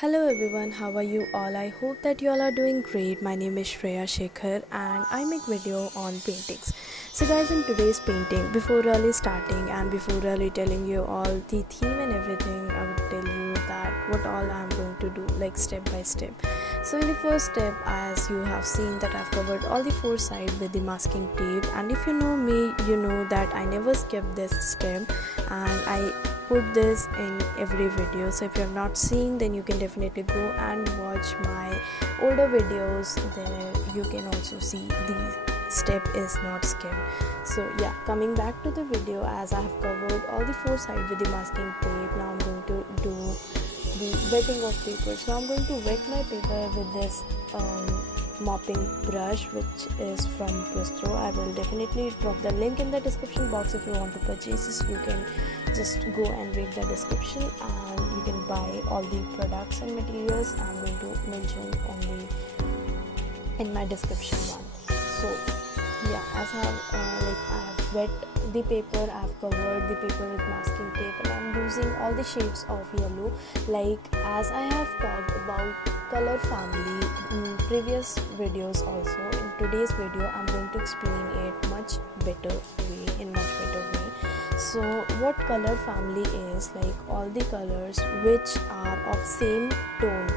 Hello everyone, how are you all? I hope that you all are doing great. My name is Shreya Shekhar and I make video on paintings. So guys, in today's painting, before really starting and before really telling you all the theme and everything, I would tell you that what all I'm going to do, like step by step. So in the first step, as you have seen that I've covered all the four sides with the masking tape, and if you know me, you know that I never skip this step and I put this in every video. So if you're not seeing, then you can definitely go and watch my older videos. There you can also see the step is not skipped. So yeah, coming back to the video, as I have covered all the four sides with the masking tape, now I'm going to do the wetting of paper. So I'm going to wet my paper with this mopping brush, which is from Bistro. I will definitely drop the link in the description box. If you want to purchase this, you can just go and read the description and you can buy all the products and materials I'm going to mention in my description one. So yeah, as I have wet the paper, I have covered the paper with masking tape, and I'm using all the shades of yellow. Like as I have talked about color family in previous videos, also in today's video I'm going to explain it in much better way. So what color family is, like all the colors which are of same tone,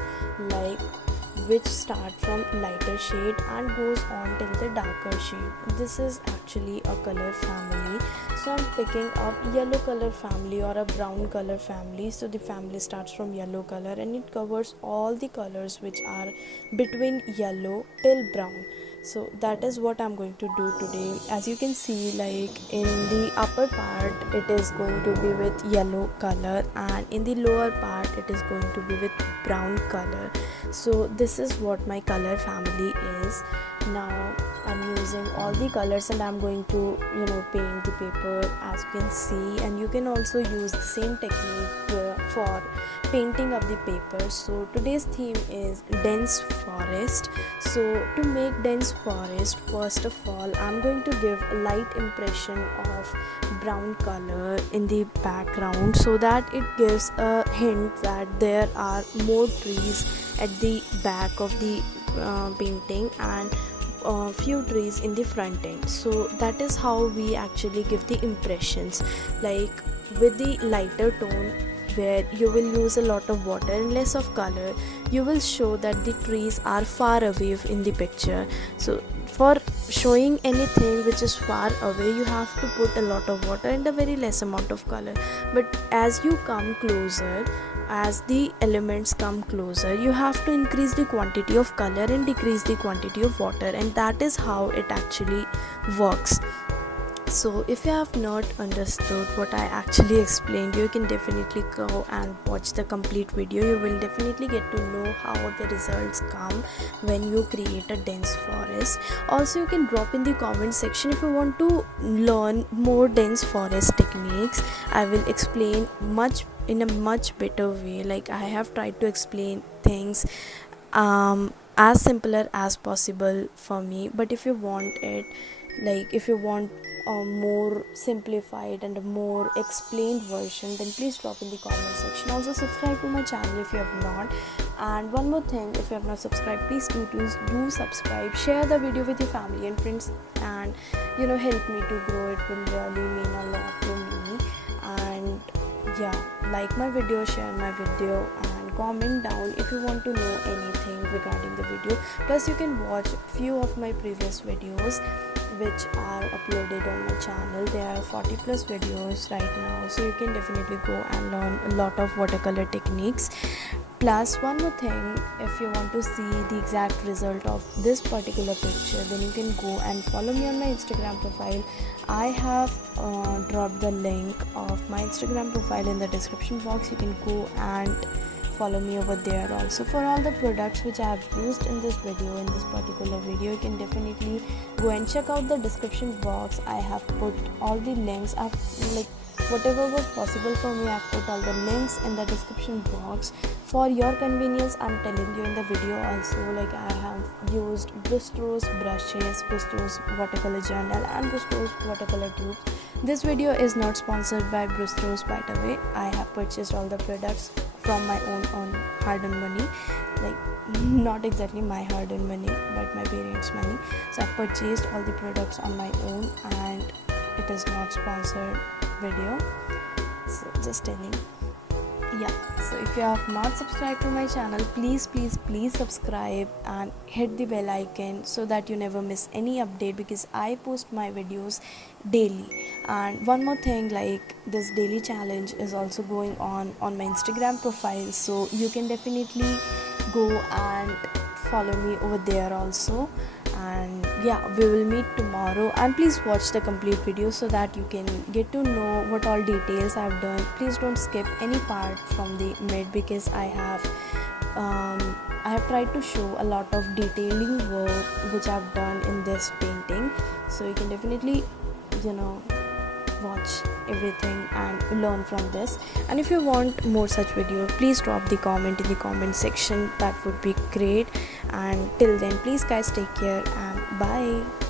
like which start from lighter shade and goes on till the darker shade. This is actually a color family. So I'm picking up yellow color family or a brown color family. So the family starts from yellow color and it covers all the colors which are between yellow till brown. So that is what I'm going to do today. As you can see, like in the upper part it is going to be with yellow color and in the lower part it is going to be with brown color. So this is what my color family is. Now I'm using all the colors and I'm going to paint the paper, as you can see, and you can also use the same technique for painting of the paper. So today's theme is dense forest. So to make dense forest, first of all I'm going to give a light impression of brown color in the background so that it gives a hint that there are more trees at the back of the painting and few trees in the front end. So that is how we actually give the impressions. Like with the lighter tone, where you will use a lot of water and less of color, you will show that the trees are far away in the picture. So for showing anything which is far away, you have to put a lot of water and a very less amount of color. But as you come closer, as the elements come closer, you have to increase the quantity of color and decrease the quantity of water, and that is how it actually works. So if you have not understood what I actually explained, you can definitely go and watch the complete video. You will definitely get to know how the results come when you create a dense forest. Also, you can drop in the comment section if you want to learn more dense forest techniques. I will explain in a much better way. Like I have tried to explain things as simpler as possible for me, but if you want it, like if you want a more simplified and a more explained version, then please drop in the comment section. Also subscribe to my channel if you have not. And one more thing, if you have not subscribed, please do subscribe. Share the video with your family and friends, and help me to grow. It will really mean a lot to me. And yeah, like my video, share my video, and comment down if you want to know anything regarding the video. Plus you can watch few of my previous videos which are uploaded on my channel. There are 40 plus videos right now, so you can definitely go and learn a lot of watercolor techniques. Plus one more thing, if you want to see the exact result of this particular picture, then you can go and follow me on my Instagram profile. I have dropped the link of my Instagram profile in the description box. You can go and follow me over there. Also, for all the products which I have used in this particular video, you can definitely go and check out the description box. I have put all the links. I've whatever was possible for me, I've put all the links in the description box for your convenience. I'm telling you in the video also, like I have used Bistro's brushes, Bistro's watercolor journal, and Bistro's watercolor tubes. This video is not sponsored by Bistro's, by the way. I have purchased all the products from my own hard-earned money, like not exactly my hard-earned money but my parents' money. So I purchased all the products on my own, and it is not sponsored video, so just telling. Yeah, so if you have not subscribed to my channel, please subscribe and hit the bell icon so that you never miss any update, because I post my videos daily. And one more thing, like this daily challenge is also going on my Instagram profile, so you can definitely go and follow me over there also. And yeah, we will meet tomorrow, and please watch the complete video so that you can get to know what all details I've done. Please don't skip any part from the mid, because I have tried to show a lot of detailing work which I've done in this painting, so you can definitely watch everything and learn from this. And if you want more such video, please drop the comment in the comment section, that would be great. And till then, please guys, take care and bye.